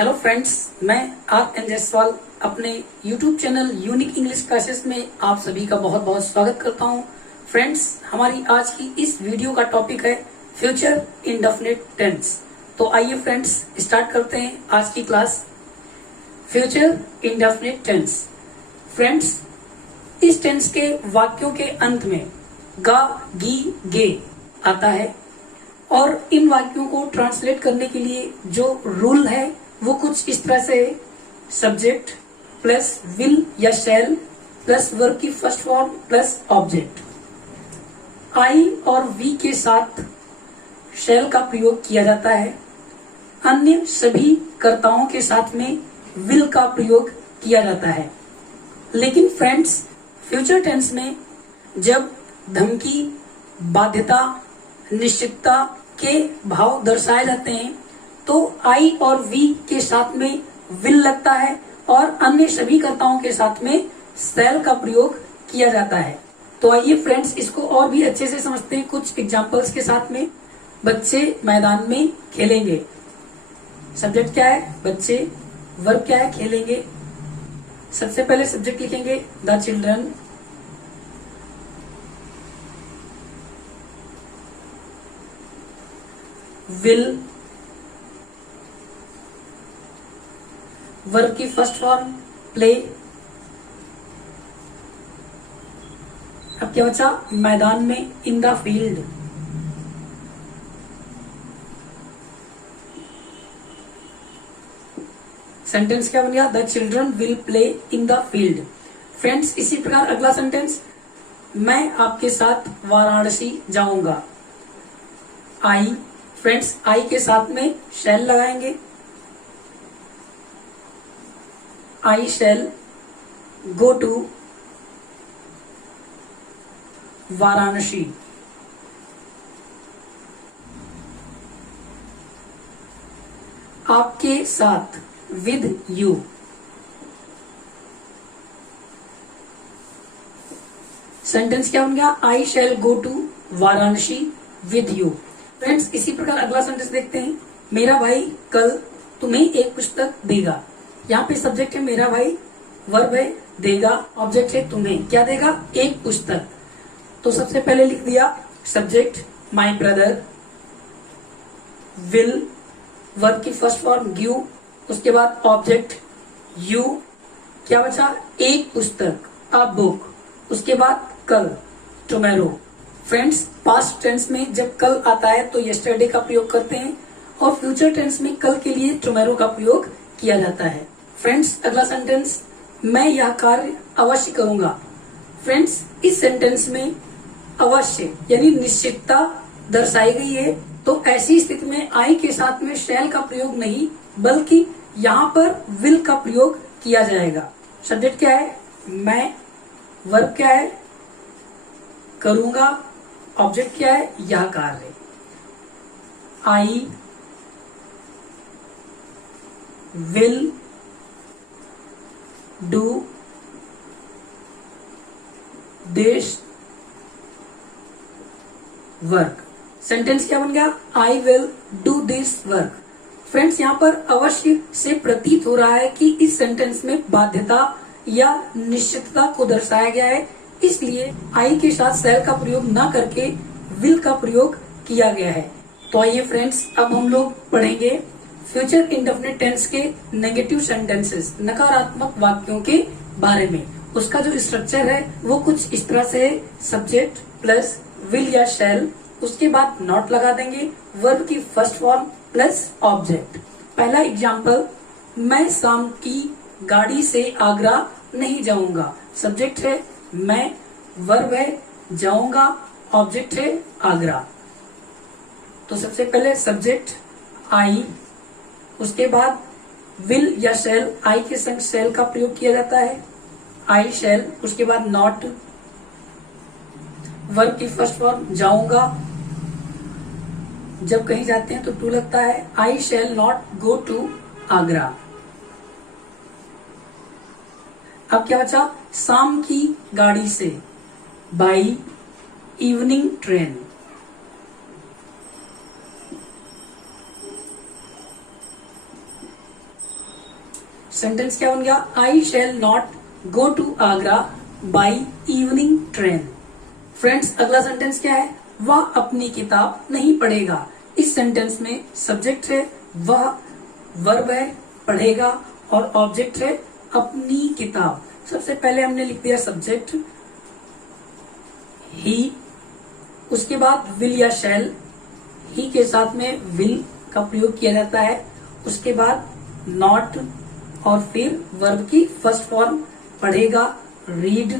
Hello friends, मैं are N Jaiswal अपने YouTube channel unique English classes में आप सभी का बहुत बहुत स्वागत करता हूं। फ्रेंड्स, हमारी आज की इस वीडियो का टॉपिक है फ्यूचर इंडेफिनिट टेंस। तो आइए फ्रेंड्स, स्टार्ट करते हैं आज की class. Future indefinite tense. Friends, इस टेंस के वाक्यों के अंत में गा, गी, गे आता है और इन वाक्यों को ट्रांसलेट करने के लिए जो रूल है वो कुछ इस तरह से है। सब्जेक्ट प्लस विल या शैल प्लस वर्ब की फर्स्ट फॉर्म प्लस ऑब्जेक्ट। आई और वी के साथ शैल का प्रयोग किया जाता है। अन्य सभी कर्ताओं के साथ में विल का प्रयोग किया जाता है। लेकिन फ्रेंड्स, फ्यूचर टेंस में जब धमकी, बाध्यता, निश्चितता के भाव दर्शाए जाते हैं तो आई और वी के साथ में विल लगता है और अन्य सभी कर्ताओं के साथ में शैल का प्रयोग किया जाता है। तो आइए फ्रेंड्स, इसको और भी अच्छे से समझते हैं कुछ एग्जांपल्स के साथ में। बच्चे मैदान में खेलेंगे। सब्जेक्ट क्या है? बच्चे। वर्ब क्या है? खेलेंगे। सबसे पहले सब्जेक्ट लिखेंगे द चिल्ड्रन। विल। वर्ब की फर्स्ट फॉर्म प्ले। अब क्या बचा? मैदान में, इन द फील्ड। सेंटेंस क्या बन गया? The children will play in the field. Friends, इसी प्रकार अगला सेंटेंस, मैं आपके साथ वाराणसी जाऊंगा। आई। फ्रेंड्स, आई के साथ में शैल लगाएंगे। I shall go to Varanasi. आपके साथ with you। सेंटेंस क्या बन गया? I shall go to Varanasi with you। Friends, इसी प्रकार अगला सेंटेंस देखते हैं। मेरा भाई कल तुम्हें एक पुस्तक देगा। यहाँ पे सब्जेक्ट है मेरा भाई, वर्ब है देगा, ऑब्जेक्ट है तुम्हें। क्या देगा? एक पुस्तक। तो सबसे पहले लिख दिया subject my brother, will, verb की फर्स्ट फॉर्म गिव, उसके बाद ऑब्जेक्ट यू। क्या बचा? एक पुस्तक, अ बुक। उसके बाद कल, टुमारो। फ्रेंड्स, पास्ट टेंस में जब कल आता है तो यस्टरडे का प्रयोग करते हैं और फ्यूचर टेंस में कल के लिए टुमारो का प्रयोग किया जाता है। फ्रेंड्स, अगला सेंटेंस, मैं यह कार्य अवश्य करूंगा। फ्रेंड्स, इस सेंटेंस में अवश्य यानी निश्चितता दर्शाई गई है। तो ऐसी स्थिति में आई के साथ में शैल का प्रयोग नहीं बल्कि यहाँ पर विल का प्रयोग किया जाएगा। सब्जेक्ट क्या है? मैं। वर्ब क्या है? करूंगा। ऑब्जेक्ट क्या है? यह कार्य। I will do this work. Sentence क्या बन गया? I will do this work. Friends, यहाँ पर अवश्य से प्रतीत हो रहा है कि इस सेंटेंस में बाध्यता या निश्चितता को दर्शाया गया है, इसलिए आई के साथ शैल का प्रयोग न करके विल का प्रयोग किया गया है। तो आइए फ्रेंड्स, अब हम लोग पढ़ेंगे फ्यूचर इंडेफिनिट टेंस के नेगेटिव सेंटेंसेस, नकारात्मक वाक्यों के बारे में। उसका जो स्ट्रक्चर है वो कुछ इस तरह से है। सब्जेक्ट प्लस विल या शैल, उसके बाद नॉट लगा देंगे, वर्ब की फर्स्ट फॉर्म प्लस ऑब्जेक्ट। पहला एग्जांपल, मैं शाम की गाड़ी से आगरा नहीं जाऊंगा। सब्जेक्ट है मैं, वर्ब है जाऊंगा, ऑब्जेक्ट है आगरा। तो सबसे पहले सब्जेक्ट आई, उसके बाद विल या शैल, आई के संग शैल का प्रयोग किया जाता है। आई शैल, उसके बाद नॉट, वर्ब की फर्स्ट फॉर्म जाऊंगा। जब कहीं जाते हैं तो टू लगता है। I shall not go to Agra. अब क्या बचा? शाम की गाड़ी से, बाई इवनिंग ट्रेन। सेंटेंस क्या बन गया? I shall not go to Agra by evening train. Friends, अगला सेंटेंस क्या है? वह अपनी किताब नहीं पढ़ेगा। इस सेंटेंस में सब्जेक्ट है वह, वर्ब है पढ़ेगा और ऑब्जेक्ट है अपनी किताब। सबसे पहले हमने लिख दिया सब्जेक्ट ही, उसके बाद विल या शैल, ही के साथ में विल का प्रयोग किया जाता है, उसके बाद नॉट और फिर वर्ब की फर्स्ट फॉर्म पढ़ेगा रीड,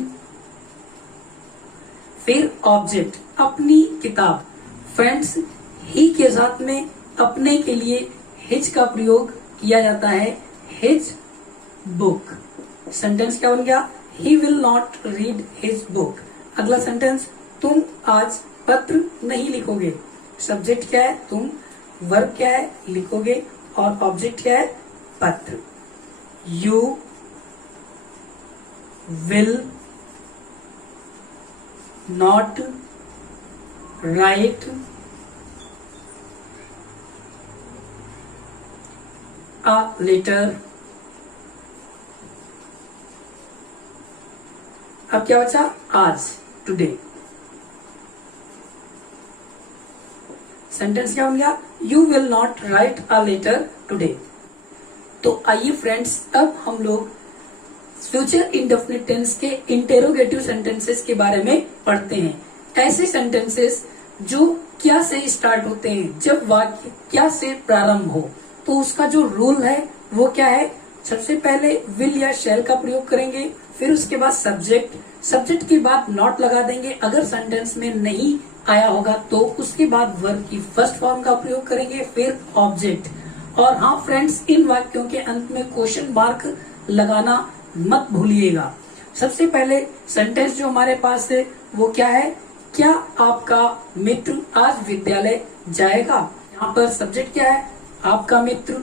फिर ऑब्जेक्ट अपनी किताब। फ्रेंड्स, ही के साथ में अपने के लिए हिज का प्रयोग किया जाता है, हिज बुक। सेंटेंस क्या बन गया? He will not read his book. अगला सेंटेंस, तुम आज पत्र नहीं लिखोगे। सब्जेक्ट क्या है? तुम, वर्ब क्या है? लिखोगे और ऑब्जेक्ट क्या है? पत्र। You will not right a letter। अब क्या बचा? आज, टुडे। सेंटेंस क्या बन गया? You will not write a letter today. तो आइए फ्रेंड्स, अब हम लोग फ्यूचर इंडेफिनिट टेंस के इंटेरोगेटिव सेंटेंसेस के बारे में पढ़ते हैं। ऐसे सेंटेंसेस जो क्या से स्टार्ट होते हैं, जब वाक्य क्या से प्रारंभ हो, तो उसका जो रूल है वो क्या है? सबसे पहले विल या शैल का प्रयोग करेंगे, फिर उसके बाद सब्जेक्ट के बाद नॉट लगा देंगे अगर सेंटेंस में नहीं आया होगा तो, उसके बाद वर्ब की फर्स्ट फॉर्म का प्रयोग करेंगे, फिर ऑब्जेक्ट। और हाँ फ्रेंड्स, इन वाक्यों के अंत में क्वेश्चन मार्क लगाना मत भूलिएगा। सबसे पहले सेंटेंस जो हमारे पास है वो क्या है? क्या आपका मित्र आज विद्यालय जाएगा? यहाँ पर सब्जेक्ट क्या है? आपका मित्र,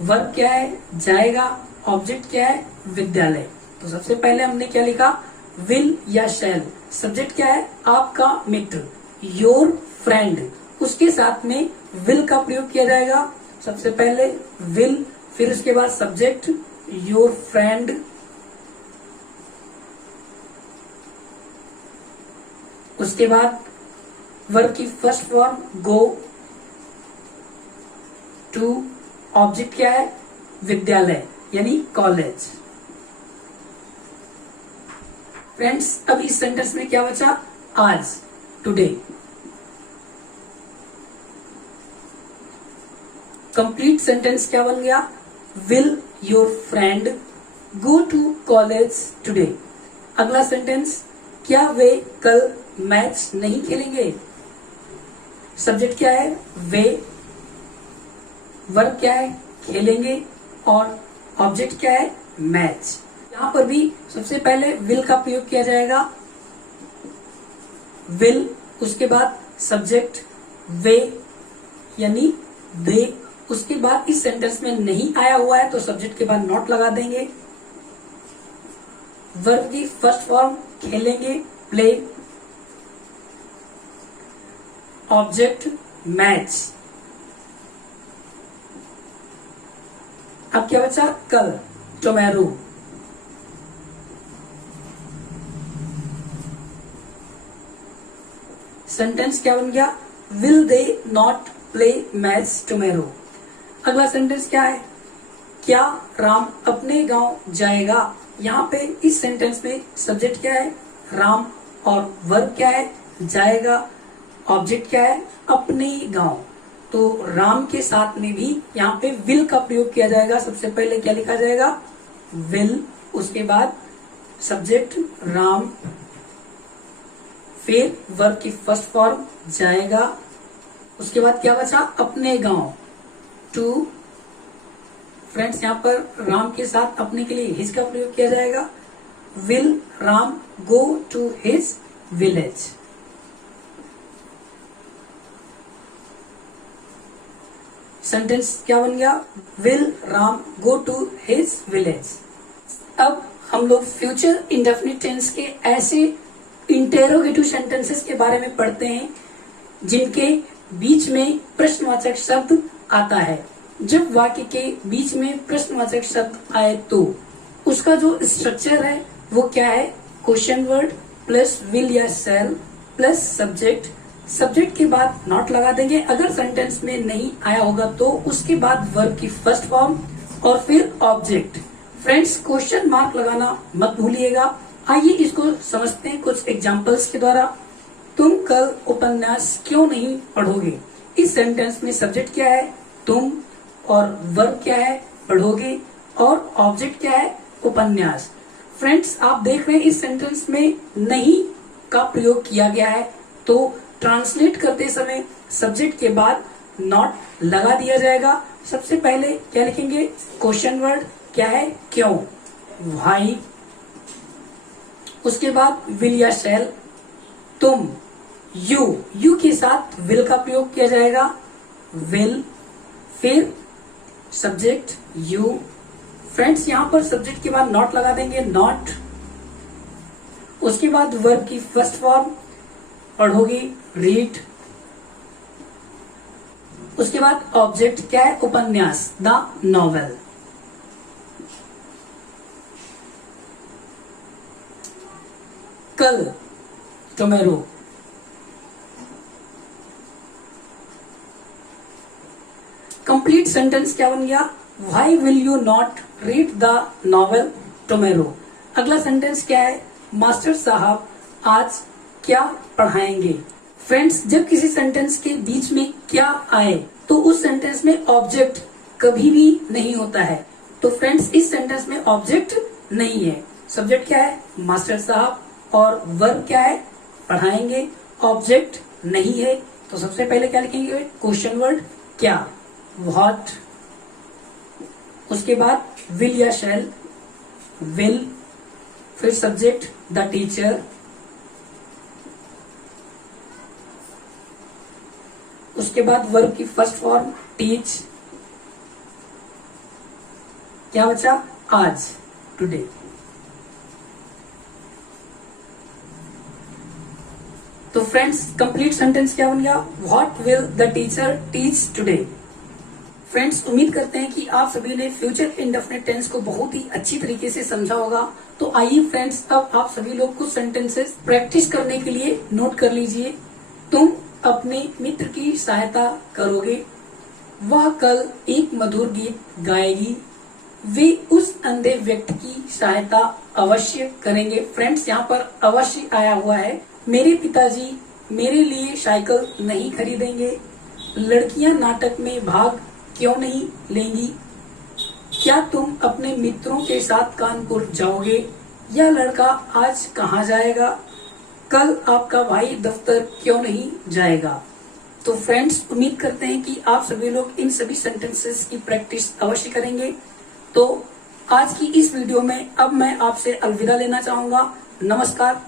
वर्ब क्या है? जाएगा, ऑब्जेक्ट क्या है? विद्यालय। तो सबसे पहले हमने क्या लिखा? विल या शैल। सब्जेक्ट क्या है? आपका मित्र, योर फ्रेंड। उसके साथ में विल का प्रयोग किया जाएगा। सबसे पहले विल, फिर उसके बाद सब्जेक्ट योर फ्रेंड, उसके बाद वर्ब की first form go to, object क्या है? विद्यालय यानी कॉलेज। फ्रेंड्स, अब इस सेंटेंस में क्या बचा? आज, टुडे। कंप्लीट सेंटेंस क्या बन गया? Will your friend go to college today. अगला सेंटेंस, क्या वे कल मैच नहीं खेलेंगे? सब्जेक्ट क्या है? वे, वर्ब क्या है? खेलेंगे और ऑब्जेक्ट क्या है? मैच। यहाँ पर भी सबसे पहले विल का प्रयोग किया जाएगा, विल, उसके बाद सब्जेक्ट वे यानी दे, उसके बाद इस सेंटेंस में नहीं आया हुआ है तो सब्जेक्ट के बाद नॉट लगा देंगे, वर्ब की फर्स्ट फॉर्म खेलेंगे प्ले, ऑब्जेक्ट मैच। अब क्या बचा? कल, टोमेरो। सेंटेंस क्या बन गया? Will they not play match tomorrow. अगला सेंटेंस क्या है? क्या राम अपने गांव जाएगा? यहाँ पे इस सेंटेंस में सब्जेक्ट क्या है? राम और वर्ब क्या है? जाएगा, ऑब्जेक्ट क्या है? अपने गांव। तो राम के साथ में भी यहाँ पे विल का प्रयोग किया जाएगा। सबसे पहले क्या लिखा जाएगा? विल, उसके बाद सब्जेक्ट राम, फिर वर्ब की फर्स्ट फॉर्म जाएगा, उसके बाद क्या बचा? अपने गांव, टू। फ्रेंड्स, यहाँ पर राम के साथ अपने के लिए हिज का प्रयोग किया जाएगा। Will Ram go to his village. Sentence क्या बन गया? Will Ram go to his village. अब हम लोग फ्यूचर इंडेफिनिट टेंस के ऐसे इंटेरोगेटिव सेंटेंसेस के बारे में पढ़ते हैं जिनके बीच में प्रश्नवाचक शब्द आता है। जब वाक्य के बीच में प्रश्नवाचक शब्द आए तो उसका जो स्ट्रक्चर है वो क्या है? क्वेश्चन वर्ड प्लस विल या शैल प्लस सब्जेक्ट, सब्जेक्ट के बाद नॉट लगा देंगे। अगर सेंटेंस में नहीं आया होगा तो उसके बाद वर्ब की फर्स्ट फॉर्म और फिर ऑब्जेक्ट। फ्रेंड्स, क्वेश्चन मार्क लगाना मत भूलिएगा। आइए इसको समझते हैं कुछ एग्जांपल्स के द्वारा। तुम कल उपन्यास क्यों नहीं पढ़ोगे? इस सेंटेंस में सब्जेक्ट क्या है? तुम, और वर्ब क्या है? पढ़ोगे, और ऑब्जेक्ट क्या है? उपन्यास। फ्रेंड्स, आप देख रहे हैं इस सेंटेंस में नहीं का प्रयोग किया गया है, तो ट्रांसलेट करते समय सब्जेक्ट के बाद नॉट लगा दिया जाएगा। सबसे पहले क्या लिखेंगे? क्वेश्चन वर्ड क्या है? क्यों, व्हाई। उसके बाद विल या शैल, तुम, यू के साथ विल का प्रयोग किया जाएगा, विल। फिर सब्जेक्ट यू। फ्रेंड्स, यहां पर सब्जेक्ट के बाद नॉट लगा देंगे, नॉट। उसके बाद वर्ब की फर्स्ट फॉर्म, पढ़ोगे, रीड। उसके बाद ऑब्जेक्ट क्या है? उपन्यास, द नॉवेल। कल, टुमारो। कंप्लीट सेंटेंस क्या बन गया? Why will you not read the novel tomorrow? अगला सेंटेंस क्या है? मास्टर साहब आज क्या पढ़ाएंगे? फ्रेंड्स, जब किसी सेंटेंस के बीच में क्या आए तो उस सेंटेंस में ऑब्जेक्ट कभी भी नहीं होता है। तो फ्रेंड्स, इस सेंटेंस में ऑब्जेक्ट नहीं है। सब्जेक्ट क्या है? मास्टर साहब, और वर्ब क्या है? पढ़ाएंगे। ऑब्जेक्ट नहीं है, तो सबसे पहले क्या लिखेंगे? क्वेश्चन वर्ड क्या, व्हाट। उसके बाद विल या शैल, विल। फिर सब्जेक्ट द टीचर। उसके बाद वर्ब की फर्स्ट फॉर्म टीच। क्या बचा? आज, टुडे। तो फ्रेंड्स, कंप्लीट सेंटेंस क्या बन गया? What will the teacher teach today? Friends, उम्मीद करते हैं कि आप सभी ने फ्यूचर इंडेफिनिट टेंस को बहुत ही अच्छी तरीके से समझा होगा। तो आइए फ्रेंड्स, अब आप सभी लोग कुछ सेंटेंसेस प्रैक्टिस करने के लिए नोट कर लीजिए। तुम अपने मित्र की सहायता करोगे, वह कल एक मधुर गीत गाएगी, वे उस अंधे व्यक्ति की सहायता अवश्य करेंगे। फ्रेंड्स, यहाँ पर अवश्य आया हुआ है। मेरे पिताजी मेरे लिए साइकिल नहीं खरीदेंगे, लड़कियां नाटक में भाग क्यों नहीं लेंगी, क्या तुम अपने मित्रों के साथ कानपुर जाओगे, यह लड़का आज कहाँ जाएगा, कल आपका भाई दफ्तर क्यों नहीं जाएगा। तो फ्रेंड्स, उम्मीद करते हैं कि आप सभी लोग इन सभी सेंटेंसेस की प्रैक्टिस अवश्य करेंगे। तो आज की इस वीडियो में अब मैं आपसे अलविदा लेना चाहूंगा। नमस्कार।